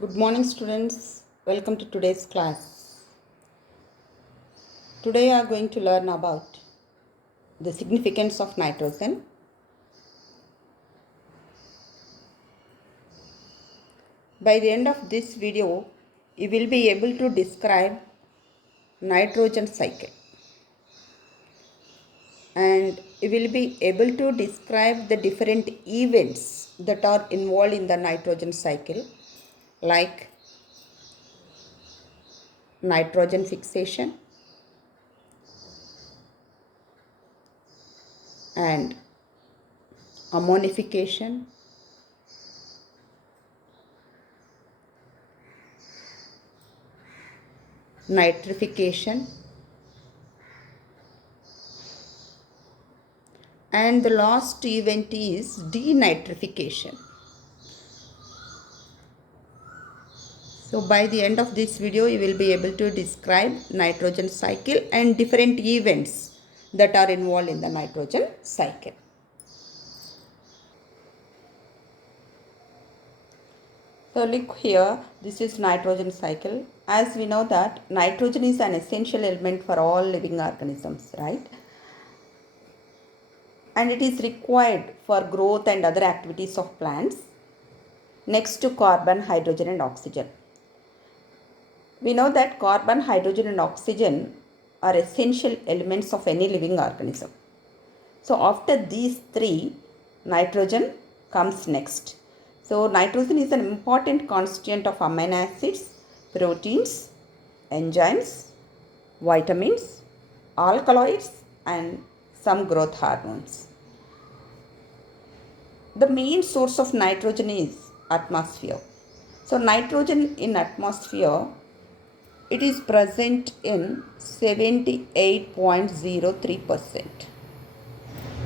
Good morning, students. Welcome to today's class. Today, we are going to learn about the significance of nitrogen. By the end of this video, you will be able to describe nitrogen cycle, and you will be able to describe the different events that are involved in the nitrogen cycle, like nitrogen fixation and ammonification, nitrification, and the last event is denitrification. So by the end of this video, you will be able to describe nitrogen cycle and different events that are involved in the nitrogen cycle. So look here, this is nitrogen cycle. As we know that nitrogen is an essential element for all living organisms, right? And it is required for growth and other activities of plants next to carbon, hydrogen and oxygen. We know that carbon, hydrogen and oxygen are essential elements of any living organism. So after these three, nitrogen comes next. So nitrogen is an important constituent of amino acids, proteins, enzymes, vitamins, alkaloids and some growth hormones. The main source of nitrogen is atmosphere. So nitrogen in atmosphere, it is present in 78.03%.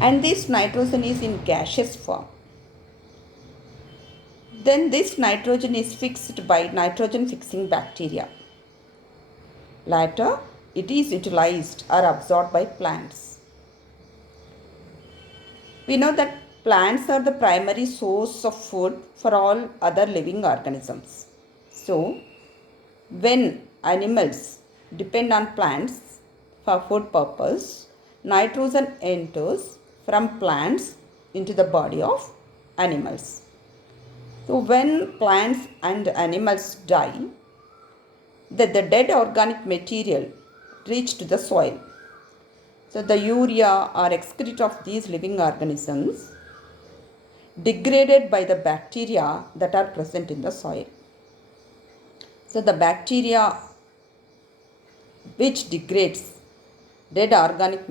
And this nitrogen is in gaseous form. Then this nitrogen is fixed by nitrogen fixing bacteria. Later, it is utilized or absorbed by plants. We know that plants are the primary source of food for all other living organisms. So, when animals depend on plants for food purpose, nitrogen enters from plants into the body of animals. So when plants and animals die, the dead organic material reach to the soil. So the urea or excrete of these living organisms degraded by the bacteria that are present in the soil. So the bacteria which degrades dead organic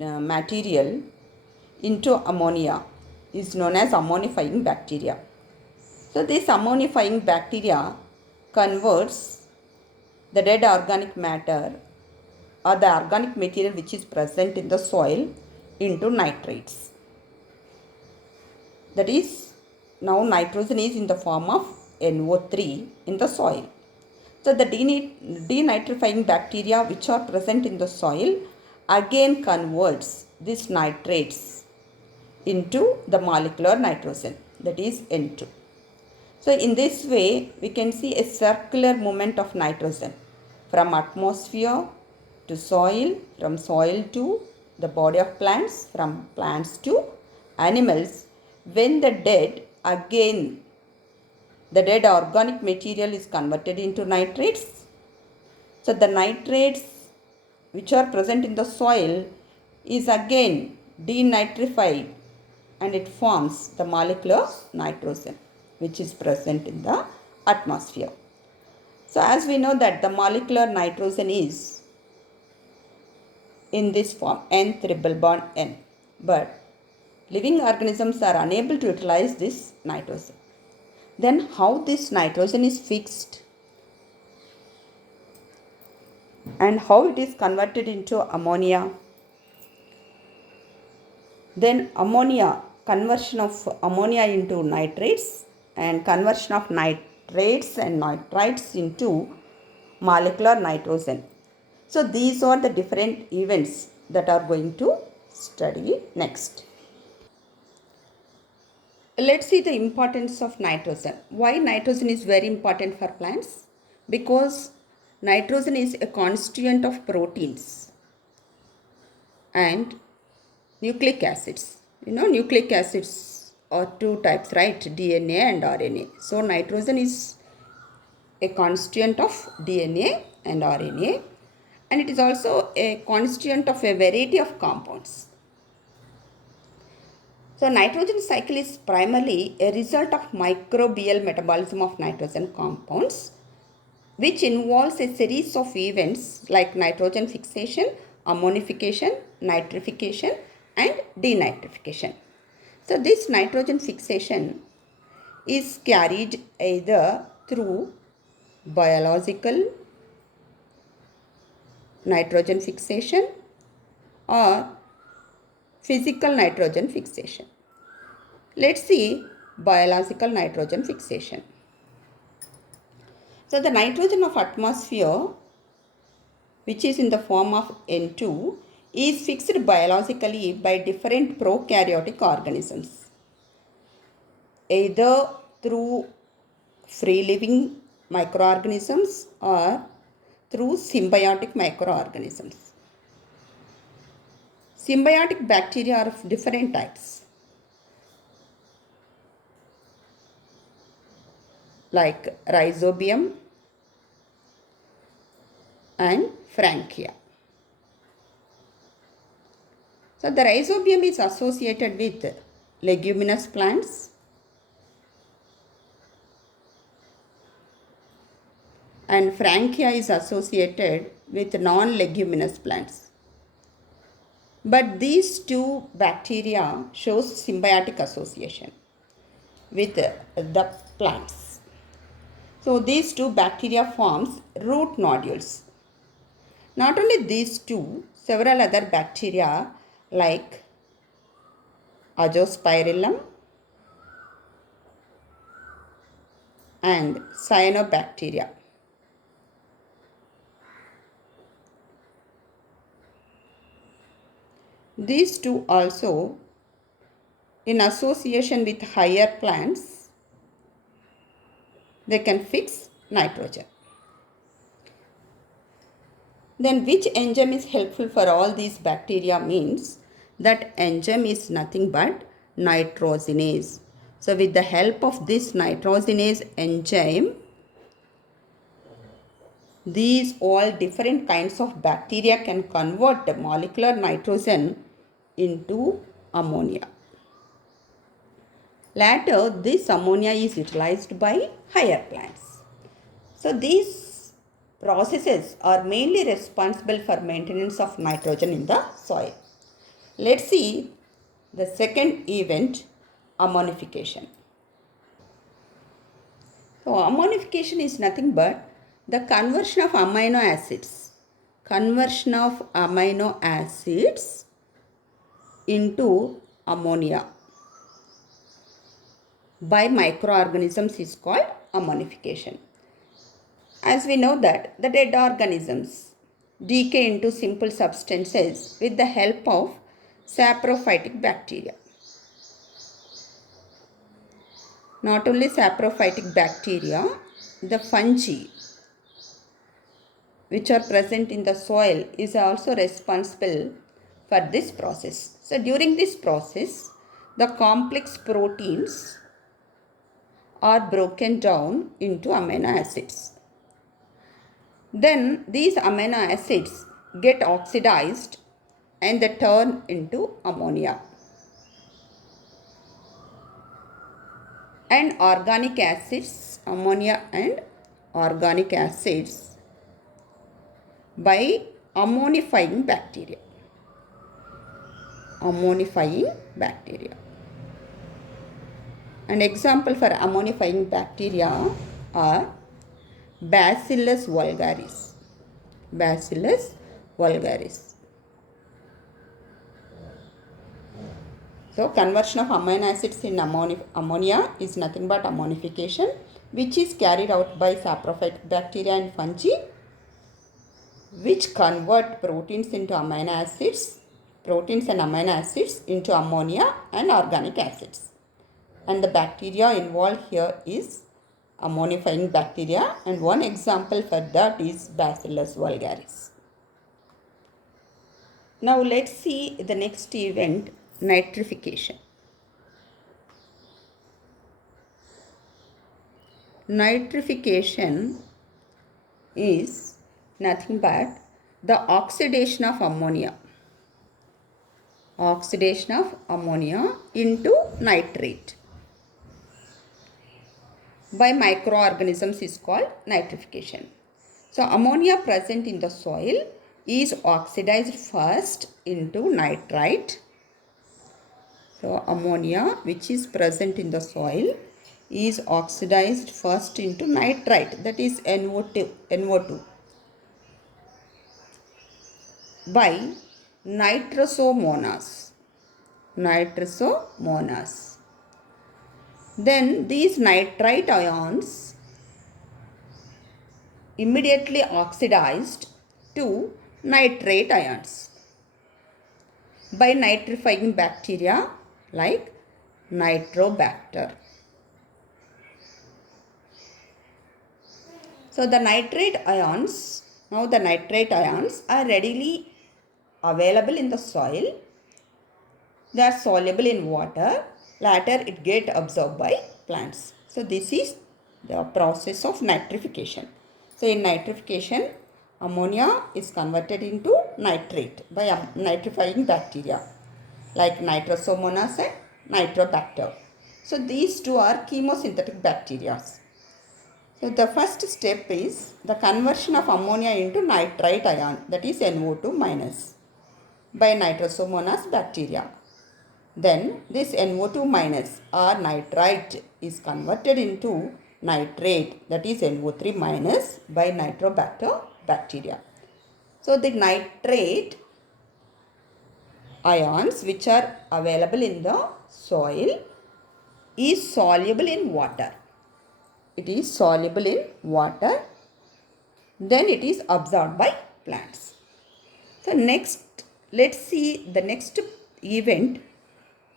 material into ammonia is known as ammonifying bacteria. So this ammonifying bacteria converts the dead organic matter or the organic material which is present in the soil into nitrates. That is, now nitrogen is in the form of NO3 in the soil. So the denitrifying bacteria which are present in the soil again converts these nitrates into the molecular nitrogen, that is N2. So in this way, we can see a circular movement of nitrogen from atmosphere to soil, from soil to the body of plants, from plants to animals. When the dead organic material is converted into nitrates. So the nitrates which are present in the soil is again denitrified and it forms the molecular nitrogen which is present in the atmosphere. So as we know that the molecular nitrogen is in this form, N triple bond N, but living organisms are unable to utilize this nitrogen. Then how this nitrogen is fixed and how it is converted into ammonia? Then conversion of ammonia into nitrates and conversion of nitrates and nitrites into molecular nitrogen. So these are the different events that are going to study next. Let's see the importance of nitrogen. Why nitrogen is very important for plants? Because nitrogen is a constituent of proteins and nucleic acids. You know, nucleic acids are two types, right? DNA and RNA. So nitrogen is a constituent of DNA and RNA, and it is also a constituent of a variety of compounds. So nitrogen cycle is primarily a result of microbial metabolism of nitrogen compounds, which involves a series of events like nitrogen fixation, ammonification, nitrification and denitrification. So this nitrogen fixation is carried either through biological nitrogen fixation or physical nitrogen fixation. Let's see biological nitrogen fixation. So the nitrogen of atmosphere, which is in the form of N2, is fixed biologically by different prokaryotic organisms, either through free living microorganisms or through symbiotic microorganisms. Symbiotic bacteria are of different types, like rhizobium and frankia. So the rhizobium is associated with leguminous plants and frankia is associated with non-leguminous plants. But these two bacteria shows symbiotic association with the plants. So these two bacteria forms root nodules. Not only these two, several other bacteria like azospirillum and cyanobacteria. These two also, in association with higher plants, they can fix nitrogen. Then which enzyme is helpful for all these bacteria means that enzyme is nothing but nitrogenase. So with the help of this nitrogenase enzyme, these all different kinds of bacteria can convert the molecular nitrogen into ammonia. Later, this ammonia is utilized by higher plants. So these processes are mainly responsible for maintenance of nitrogen in the soil. Let's see the second event, ammonification. So ammonification is nothing but the conversion of amino acids. Conversion of amino acids into ammonia by microorganisms is called ammonification. As we know that the dead organisms decay into simple substances with the help of saprophytic bacteria. Not only saprophytic bacteria, the fungi which are present in the soil is also responsible for this process. So during this process, the complex proteins are broken down into amino acids. Then these amino acids get oxidized and they turn into ammonia. And organic acids, ammonia and organic acids by ammonifying bacteria. Ammonifying bacteria. An example for ammonifying bacteria are Bacillus vulgaris. Bacillus vulgaris. So conversion of amino acids in ammonia is nothing but ammonification, which is carried out by saprophytic bacteria and fungi, which convert proteins into amino acids, proteins and amino acids into ammonia and organic acids. and the bacteria involved here is ammonifying bacteria, and one example for that is Bacillus vulgaris. Now let's see the next event, nitrification. Nitrification is nothing but the oxidation of ammonia. Oxidation of ammonia into nitrate by microorganisms is called nitrification. So ammonia present in the soil is oxidized first into nitrite. So ammonia which is present in the soil is oxidized first into nitrite, that is NO2 by nitrosomonas. Then these nitrite ions immediately oxidized to nitrate ions by nitrifying bacteria like Nitrobacter. So the nitrate ions are readily available in the soil. They are soluble in water. Later it get absorbed by plants. So this is the process of nitrification. So in nitrification, ammonia is converted into nitrate by nitrifying bacteria like Nitrosomonas and Nitrobacter. So these two are chemosynthetic bacteria. So the first step is the conversion of ammonia into nitrite ion, that is NO2 minus, by Nitrosomonas bacteria. Then this NO2 minus or nitrite is converted into nitrate, that is NO3 minus, by Nitrobacter bacteria. So the nitrate ions which are available in the soil is soluble in water. It is soluble in water. Then it is absorbed by plants. So next, let's see the next event.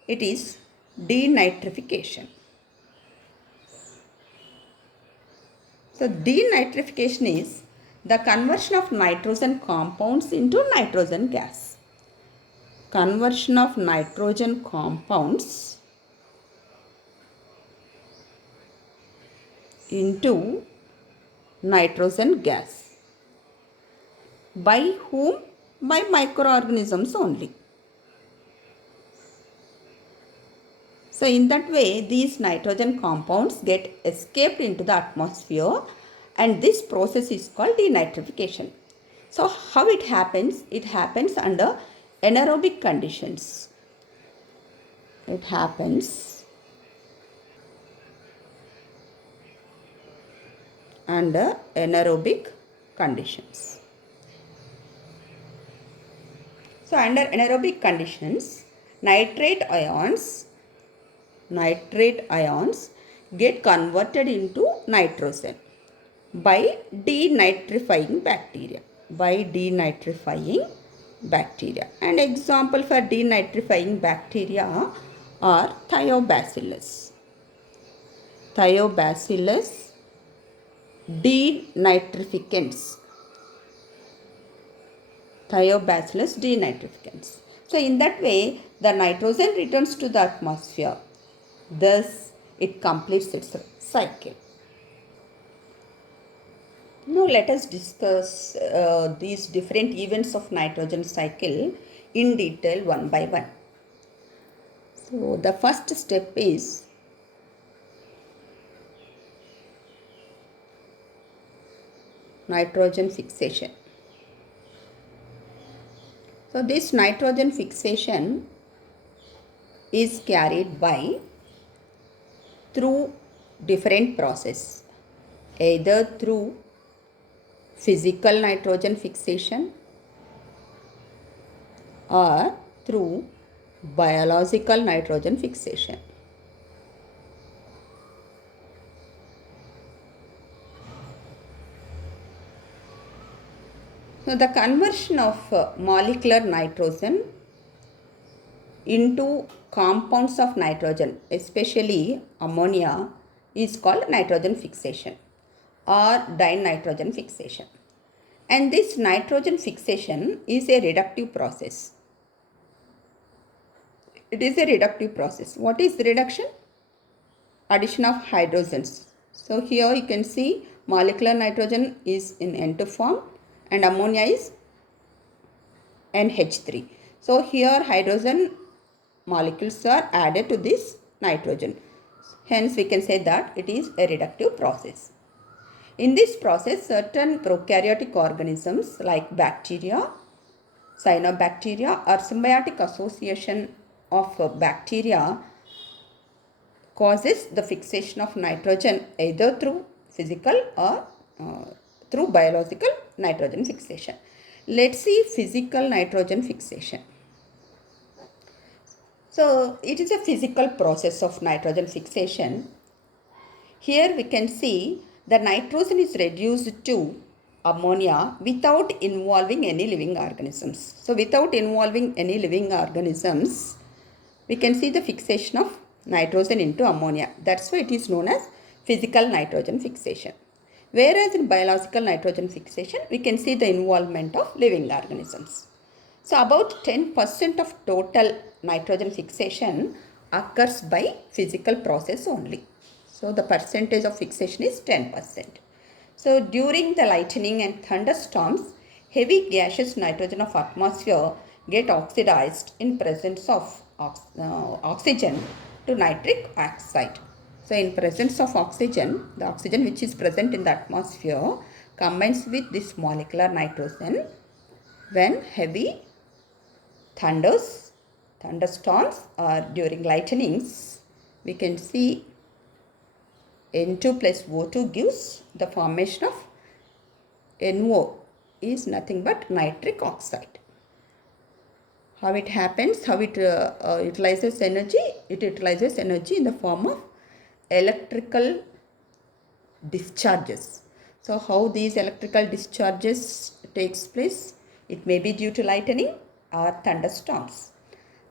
It is denitrification. So denitrification is the conversion of nitrogen compounds into nitrogen gas. Conversion of nitrogen compounds into nitrogen gas. By whom? By microorganisms only. So in that way, these nitrogen compounds get escaped into the atmosphere, and this process is called denitrification. So how it happens? It happens under anaerobic conditions. It happens under anaerobic conditions. So under anaerobic conditions, nitrate ions get converted into nitrogen by denitrifying bacteria. And example for denitrifying bacteria are thiobacillus denitrificans. So in that way, the nitrogen returns to the atmosphere. Thus, it completes its cycle. Now let us discuss these different events of nitrogen cycle in detail one by one. So the first step is nitrogen fixation. So this nitrogen fixation is carried by through different process, either through physical nitrogen fixation or through biological nitrogen fixation. So the conversion of molecular nitrogen into compounds of nitrogen, especially ammonia, is called nitrogen fixation or dinitrogen fixation. And this nitrogen fixation is a reductive process. It is a reductive process. What is reduction? Addition of hydrogens. So here you can see molecular nitrogen is in N2 form and ammonia is NH3. So here hydrogen molecules are added to this nitrogen. Hence we can say that it is a reductive process. In this process, certain prokaryotic organisms like bacteria, cyanobacteria or symbiotic association of bacteria causes the fixation of nitrogen either through physical or through biological nitrogen fixation. Let's see physical nitrogen fixation. So it is a physical process of nitrogen fixation. Here we can see the nitrogen is reduced to ammonia without involving any living organisms. So without involving any living organisms, we can see the fixation of nitrogen into ammonia. That's why it is known as physical nitrogen fixation. Whereas in biological nitrogen fixation, we can see the involvement of living organisms. So about 10% of total nitrogen fixation occurs by physical process only. So the percentage of fixation is 10%. So during the lightning and thunderstorms, heavy gaseous nitrogen of atmosphere get oxidized in presence of oxygen to nitric oxide. So in presence of oxygen, the oxygen which is present in the atmosphere combines with this molecular nitrogen when heavy thunderstorms or during lightnings. We can see N2 plus O2 gives the formation of NO is nothing but nitric oxide. How it happens, how it utilizes energy? It utilizes energy in the form of electrical discharges. So how these electrical discharges takes place? It may be due to lightning or thunderstorms.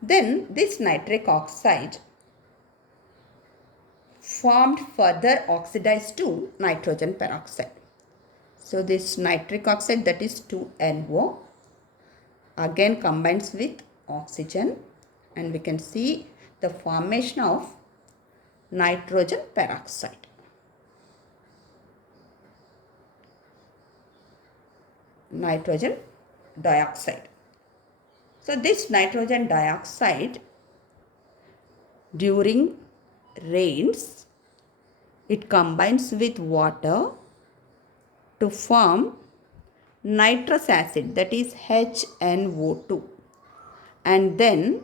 Then this nitric oxide formed further oxidized to nitrogen peroxide. So this nitric oxide, that is 2NO, again combines with oxygen and we can see the formation of nitrogen peroxide. Nitrogen dioxide. So this nitrogen dioxide during rains, it combines with water to form nitrous acid, that is HNO2, and then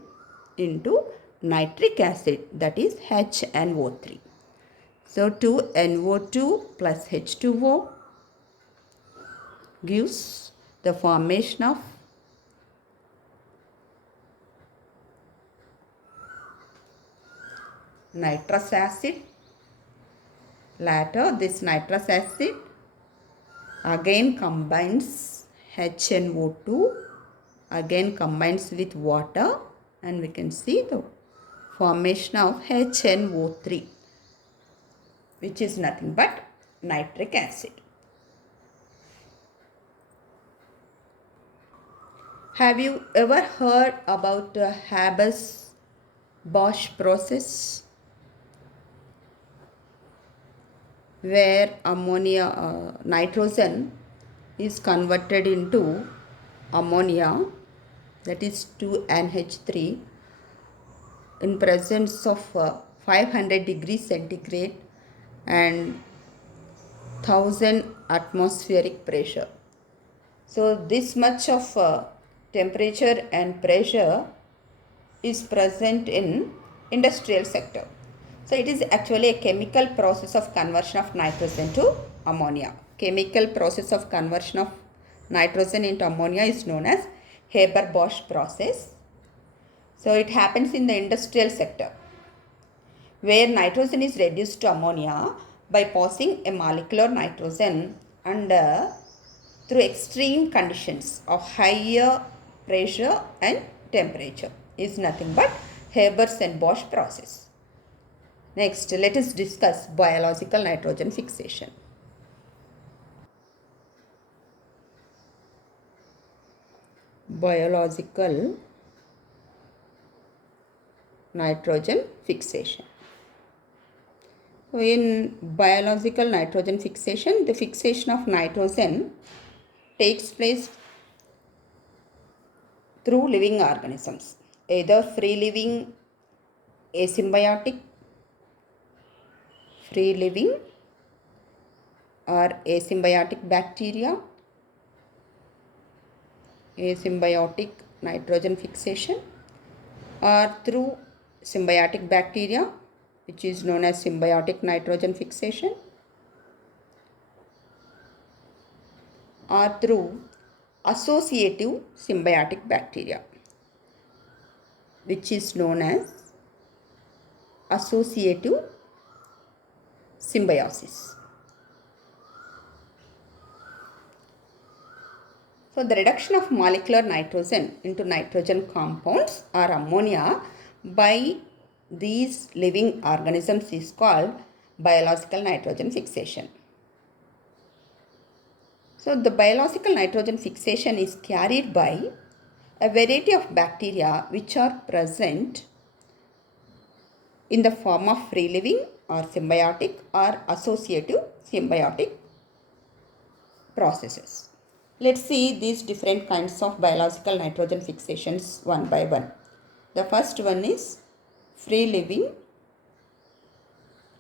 into nitric acid, that is HNO3. So 2NO2 plus H2O gives the formation of nitrous acid. Later this nitrous acid again combines HNO2, again combines with water and we can see the formation of HNO3, which is nothing but nitric acid. Have you ever heard about the Haber-Bosch process, where nitrogen is converted into ammonia, that is 2NH3, in presence of 500 degrees centigrade and 1000 atmospheric pressure. So this much of temperature and pressure is present in industrial sector. So it is actually a chemical process of conversion of nitrogen to ammonia. Chemical process of conversion of nitrogen into ammonia is known as Haber-Bosch process. So it happens in the industrial sector, where nitrogen is reduced to ammonia by passing a molecular nitrogen under through extreme conditions of higher pressure and temperature. is nothing but Haber's and Bosch process. Next, let us discuss biological nitrogen fixation. Biological nitrogen fixation. So in biological nitrogen fixation, the fixation of nitrogen takes place through living organisms, either free living asymbiotic, free living or asymbiotic bacteria, asymbiotic nitrogen fixation, or through symbiotic bacteria, which is known as symbiotic nitrogen fixation, or through associative symbiotic bacteria, which is known as associative symbiosis. So the reduction of molecular nitrogen into nitrogen compounds or ammonia by these living organisms is called biological nitrogen fixation. So the biological nitrogen fixation is carried by a variety of bacteria which are present in the form of free living or symbiotic or associative symbiotic processes. Let's see these different kinds of biological nitrogen fixations one by one. The first one is free living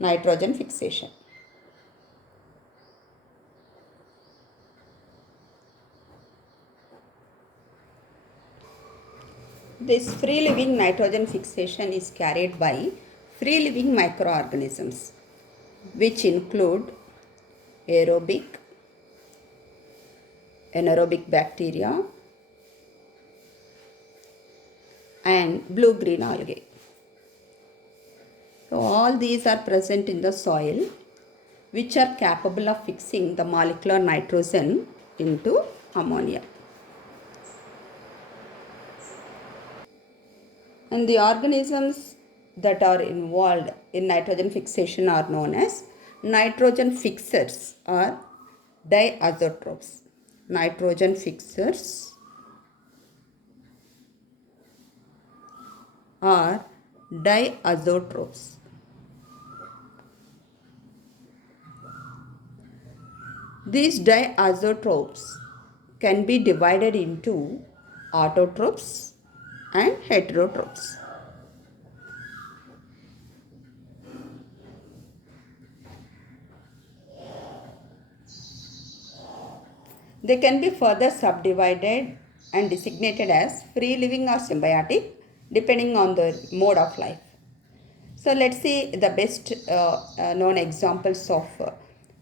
nitrogen fixation. This free living nitrogen fixation is carried by free living microorganisms, which include aerobic, anaerobic bacteria, and blue-green algae. So all these are present in the soil, which are capable of fixing the molecular nitrogen into ammonia. And the organisms that are involved in nitrogen fixation are known as nitrogen fixers or diazotropes. Nitrogen fixers or diazotropes. These diazotropes can be divided into autotrophs and heterotrophs. They can be further subdivided and designated as free living or symbiotic depending on the mode of life. So let's see the best known examples of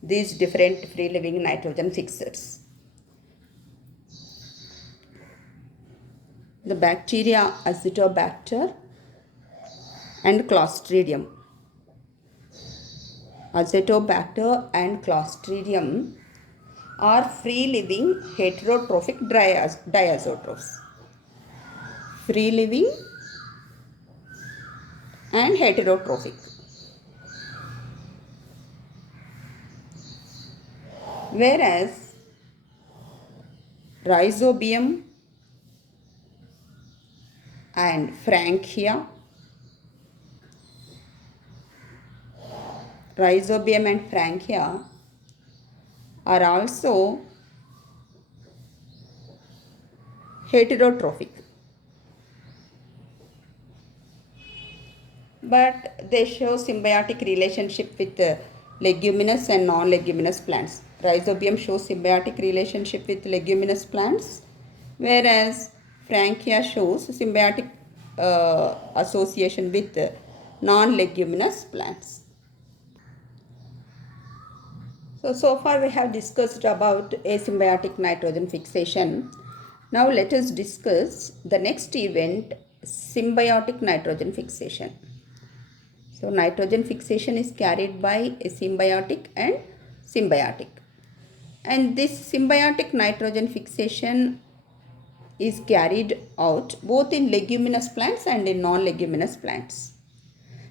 these different free living nitrogen fixers. The bacteria Azotobacter and Clostridium. Azotobacter and Clostridium are free living heterotrophic diazotrophs. Free living and heterotrophic. Whereas Rhizobium and Frankia, Rhizobium and Frankia are also heterotrophic, but they show symbiotic relationship with leguminous and non-leguminous plants. Rhizobium shows symbiotic relationship with leguminous plants, whereas Frankia shows symbiotic association with non-leguminous plants. So far we have discussed about asymbiotic nitrogen fixation. Now let us discuss the next event, symbiotic nitrogen fixation. So nitrogen fixation is carried by asymbiotic and symbiotic. And this symbiotic nitrogen fixation is carried out both in leguminous plants and in non-leguminous plants.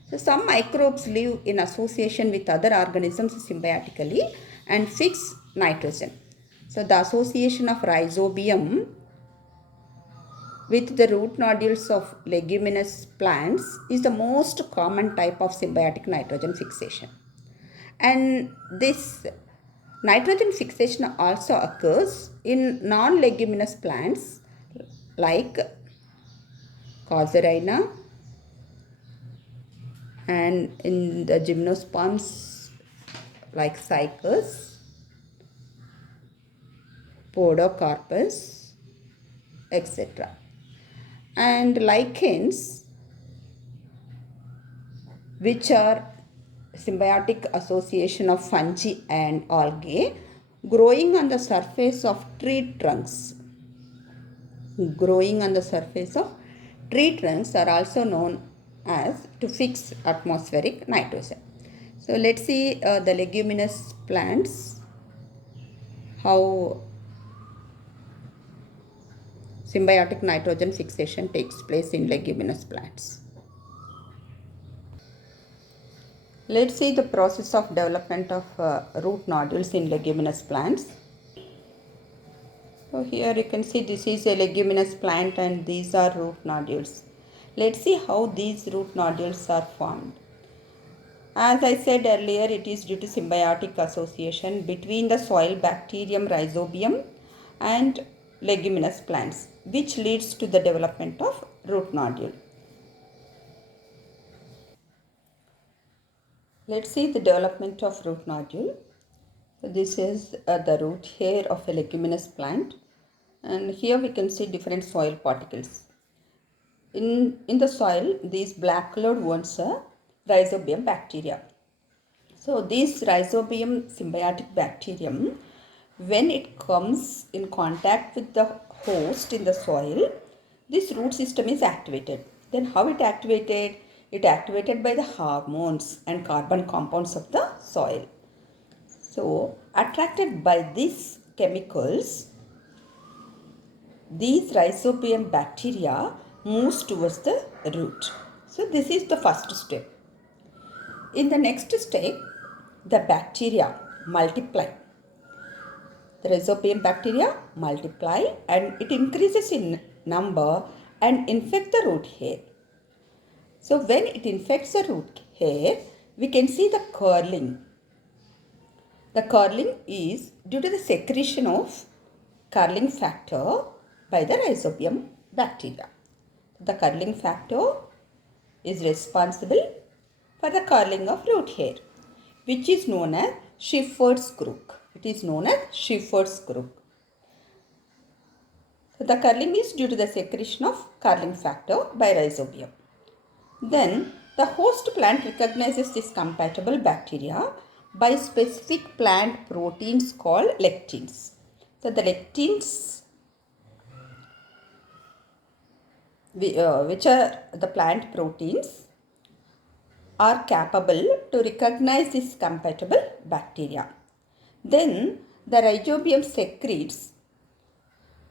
So some microbes live in association with other organisms symbiotically and fix nitrogen. So the association of rhizobium with the root nodules of leguminous plants is the most common type of symbiotic nitrogen fixation. And this nitrogen fixation also occurs in non-leguminous plants like Casuarina and in the gymnosperms like Cycas, Podocarpus, etc. And lichens, which are symbiotic association of fungi and algae growing on the surface of tree trunks. Growing on the surface of tree trunks are also known as to fix atmospheric nitrogen. So let's see the leguminous plants, how symbiotic nitrogen fixation takes place in leguminous plants. Let's see the process of development of root nodules in leguminous plants. So here you can see this is a leguminous plant and these are root nodules. Let's see how these root nodules are formed. As I said earlier, it is due to symbiotic association between the soil bacterium rhizobium and leguminous plants, which leads to the development of root nodule. Let's see the development of root nodule. So this is the root hair of a leguminous plant, and here we can see different soil particles. In the soil, these black colored ones are rhizobium bacteria. So this rhizobium symbiotic bacterium, when it comes in contact with the host in the soil, this root system is activated. Then how it activated? It activated by the hormones and carbon compounds of the soil. So attracted by these chemicals, these rhizobium bacteria moves towards the root. So this is the first step. In the next step, the bacteria multiply. The rhizobium bacteria multiply and it increases in number and infect the root hair. So when it infects the root hair, we can see the curling. The curling is due to the secretion of curling factor by the rhizobium bacteria. The curling factor is responsible for the curling of root hair, which is known as Shepherd's crook. It is known as Shepherd's crook. So the curling is due to the secretion of curling factor by rhizobium. Then the host plant recognizes this compatible bacteria by specific plant proteins called lectins. So the lectins, which are the plant proteins, are capable to recognize this compatible bacteria. Then the rhizobium secretes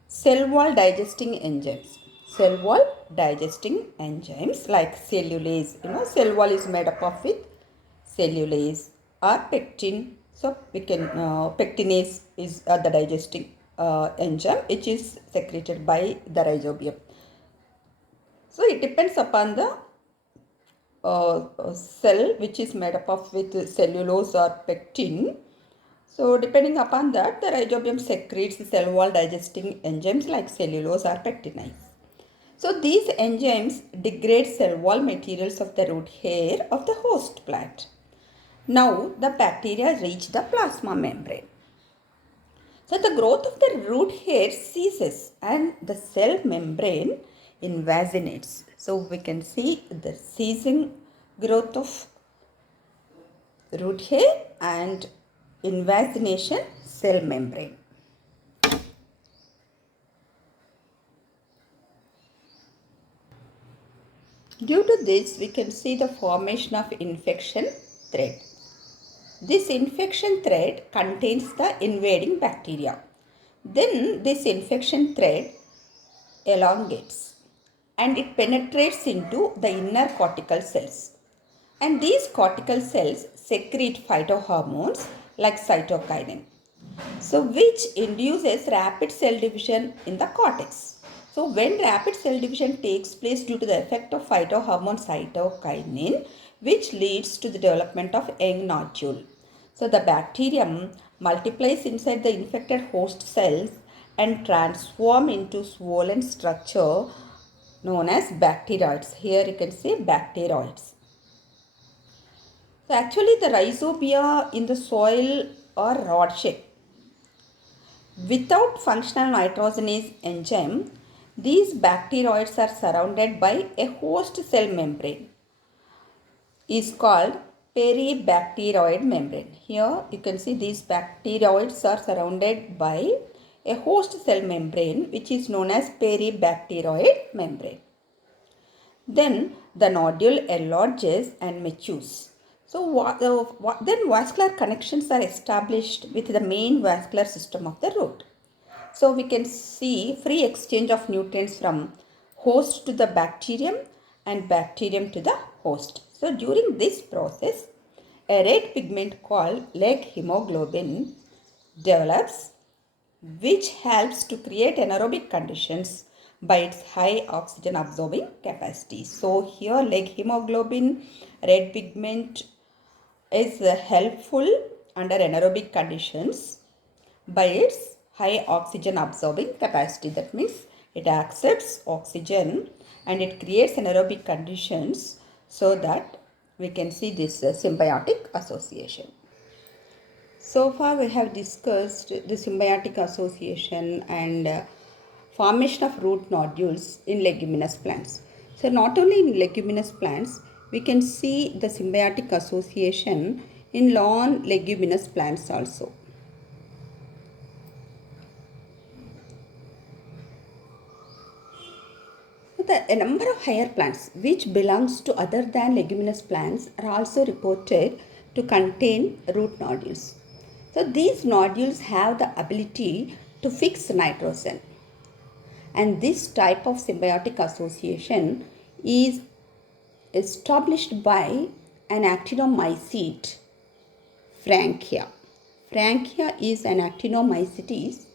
cell wall digesting enzymes. Cell wall digesting enzymes like cellulase. Cell wall is made up of with cellulase or pectin. So we can pectinase is the digesting enzyme which is secreted by the rhizobium. So it depends upon the cell which is made up of with cellulose or pectin. So depending upon that, the rhizobium secretes cell wall digesting enzymes like cellulose or pectinase. So these enzymes degrade cell wall materials of the root hair of the host plant. Now the bacteria reach the plasma membrane. So the growth of the root hair ceases and the cell membrane invaginates. So we can see the ceasing growth of root hair and invagination cell membrane. Due to this, we can see the formation of infection thread. This infection thread contains the invading bacteria. Then this infection thread elongates and it penetrates into the inner cortical cells. And these cortical cells secrete phytohormones like cytokinin, so which induces rapid cell division in the cortex. So when rapid cell division takes place due to the effect of phytohormone cytokinin, which leads to the development of young nodule. So the bacterium multiplies inside the infected host cells and transform into swollen structure known as bacteroids. Here you can say bacteroids. So actually the rhizobia in the soil are rod shaped. Without functional nitrogenase enzyme, these bacteroids are surrounded by a host cell membrane is called peribacteroid membrane. Here you can see these bacteroids are surrounded by a host cell membrane which is known as peribacteroid membrane. Then the nodule enlarges and matures. So then vascular connections are established with the main vascular system of the root. So we can see free exchange of nutrients from host to the bacterium and bacterium to the host. So during this process, a red pigment called leg hemoglobin develops, which helps to create anaerobic conditions by its high oxygen absorbing capacity. So here leg hemoglobin red pigment is helpful under anaerobic conditions by its high oxygen absorbing capacity. That means it accepts oxygen and it creates anaerobic conditions so that we can see this symbiotic association. So far we have discussed the symbiotic association and formation of root nodules in leguminous plants. So not only in leguminous plants, we can see the symbiotic association in non-leguminous plants also. A number of higher plants which belongs to other than leguminous plants are also reported to contain root nodules. So these nodules have the ability to fix nitrogen, and this type of symbiotic association is established by an actinomycete, Frankia. Frankia is an actinomycetes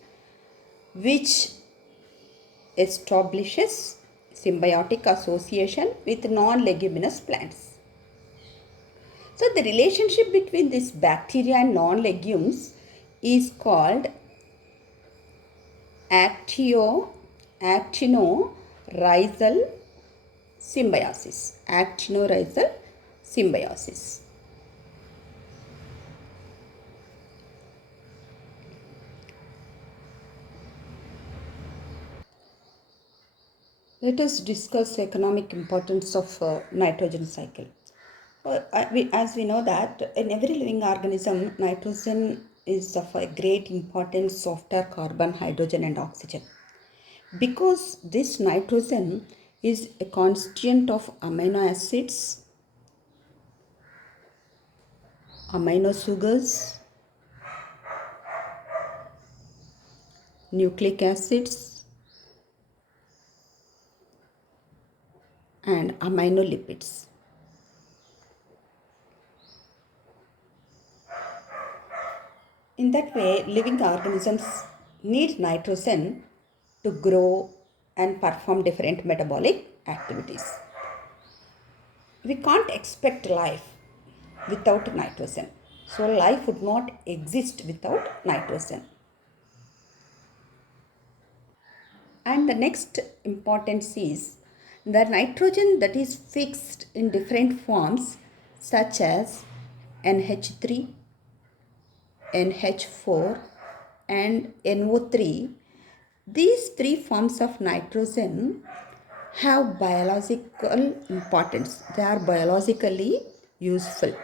which establishes symbiotic association with non-leguminous plants. So the relationship between this bacteria and non-legumes is called actinorhizal symbiosis. Actinorhizal symbiosis. Let us discuss economic importance of nitrogen cycle. As we know that in every living organism, nitrogen is of a great importance after carbon, hydrogen and oxygen. Because this nitrogen is a constituent of amino acids, amino sugars, nucleic acids and aminolipids. In that way, living organisms need nitrogen to grow and perform different metabolic activities. We can't expect life without nitrogen. So life would not exist without nitrogen. And the next importance is the nitrogen that is fixed in different forms such as NH3, NH4 and NO3. These three forms of nitrogen have biological importance. They are biologically useful.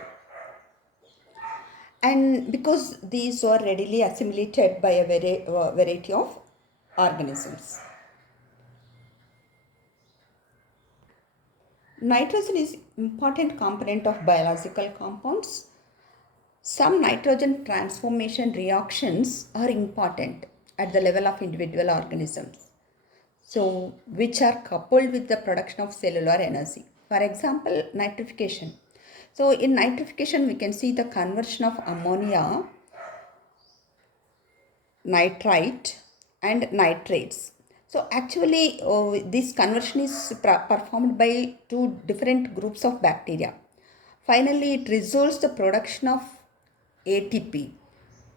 And because these are readily assimilated by a variety of organisms. Nitrogen is important component of biological compounds. Some nitrogen transformation reactions are important at the level of individual organisms. so which are coupled with the production of cellular energy. For example, nitrification. So in nitrification, we can see the conversion of ammonia, nitrite and nitrates. So actually, this conversion is performed by two different groups of bacteria. Finally, it results the production of ATP,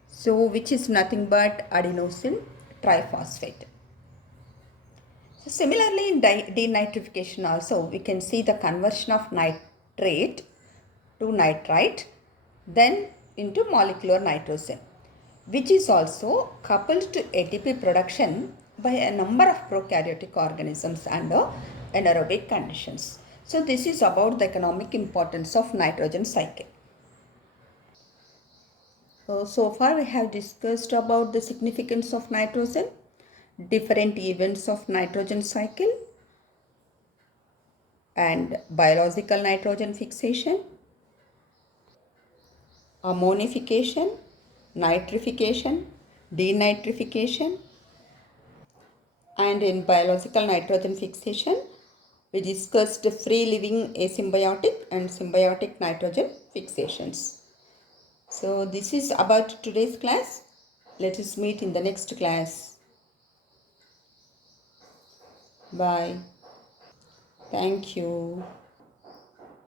so which is nothing but adenosine triphosphate. So similarly, in denitrification also, we can see the conversion of nitrate to nitrite, then into molecular nitrogen, which is also coupled to ATP production by a number of prokaryotic organisms under anaerobic conditions. So this is about the economic importance of nitrogen cycle. So far we have discussed about the significance of nitrogen, different events of nitrogen cycle, and biological nitrogen fixation, ammonification, nitrification, denitrification, and in biological nitrogen fixation, we discussed free living asymbiotic and symbiotic nitrogen fixations. So this is about today's class. Let us meet in the next class. Bye. Thank you.